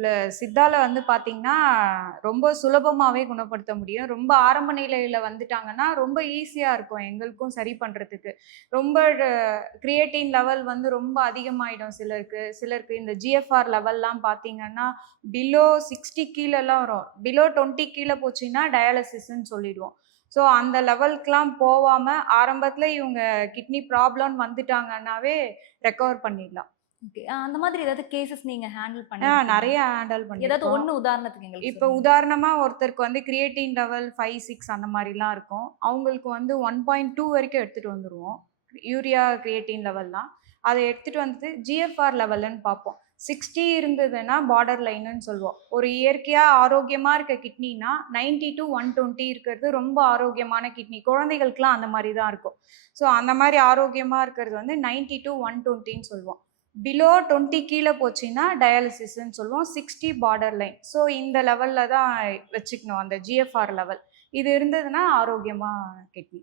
இதில் சித்தால வந்து பார்த்தீங்கன்னா ரொம்ப சுலபமாகவே குணப்படுத்த முடியும். ரொம்ப ஆரம்ப நிலையில் வந்துட்டாங்கன்னா ரொம்ப ஈஸியாக இருக்கும் எங்களுக்கும் சரி பண்ணுறதுக்கு ரொம்ப கிரியேட்டின் லெவல் வந்து ரொம்ப அதிகமாகிடும் சிலருக்கு. சிலருக்கு இந்த ஜிஎஃப்ஆர் லெவல்லாம் பார்த்தீங்கன்னா பிலோ சிக்ஸ்டி கீழெல்லாம் வரும். பிலோ டுவெண்ட்டி கீழே போச்சுன்னா டயாலிசிஸ்ன்னு சொல்லிடுவோம். ஸோ அந்த லெவலுக்கெலாம் போகாமல் ஆரம்பத்தில் இவங்க கிட்னி ப்ராப்ளம் வந்துட்டாங்கன்னாவே ரெக்கவர் பண்ணிடலாம். ஓகே அந்த மாதிரி ஏதாவது கேசஸ் நீங்க ஹேண்டில் பண்ணி நிறைய ஹேண்டில் பண்ணி ஏதாவது ஒண்ணு உதாரணத்துக்கு எங்களுக்கு இப்போ சொல்லுங்க. உதாரணமா ஒருத்தருக்கு வந்து கிரியேட்டின் லெவல் ஃபைவ் சிக்ஸ் அந்த மாதிரிலாம் இருக்கும். அவங்களுக்கு வந்து ஒன் பாயிண்ட் டூ வரைக்கும் எடுத்துட்டு வந்துருவோம். யூரியா கிரியேட்டின் லெவல்லாம் அதை எடுத்துட்டு வந்துட்டு ஜிஎஃப்ஆர் லெவல்னு பார்ப்போம். சிக்ஸ்டி இருந்ததுன்னா பார்டர் லைனுன்னு சொல்லுவோம். ஒரு இயற்கையாக ஆரோக்கியமாக இருக்க கிட்னினா நைன்டி டு ஒன் டுவெண்ட்டி இருக்கிறது ரொம்ப ஆரோக்கியமான கிட்னி குழந்தைகளுக்குலாம் அந்த மாதிரி தான் இருக்கும். ஸோ அந்த மாதிரி ஆரோக்கியமாக இருக்கிறது வந்து நைன்டி டு ஒன் டுவெண்ட்டின்னு சொல்லுவோம். பிலோ டுவெண்ட்டி கீழே போச்சுன்னா டயாலிசிஸ்ன்னு சொல்லுவோம் சிக்ஸ்டி பார்டர் லைன் ஸோ இந்த லெவலில் தான் வச்சுக்கணும் அந்த ஜிஎஃப்ஆர் லெவல் இது இருந்ததுன்னா ஆரோக்கியமாக கிட்னி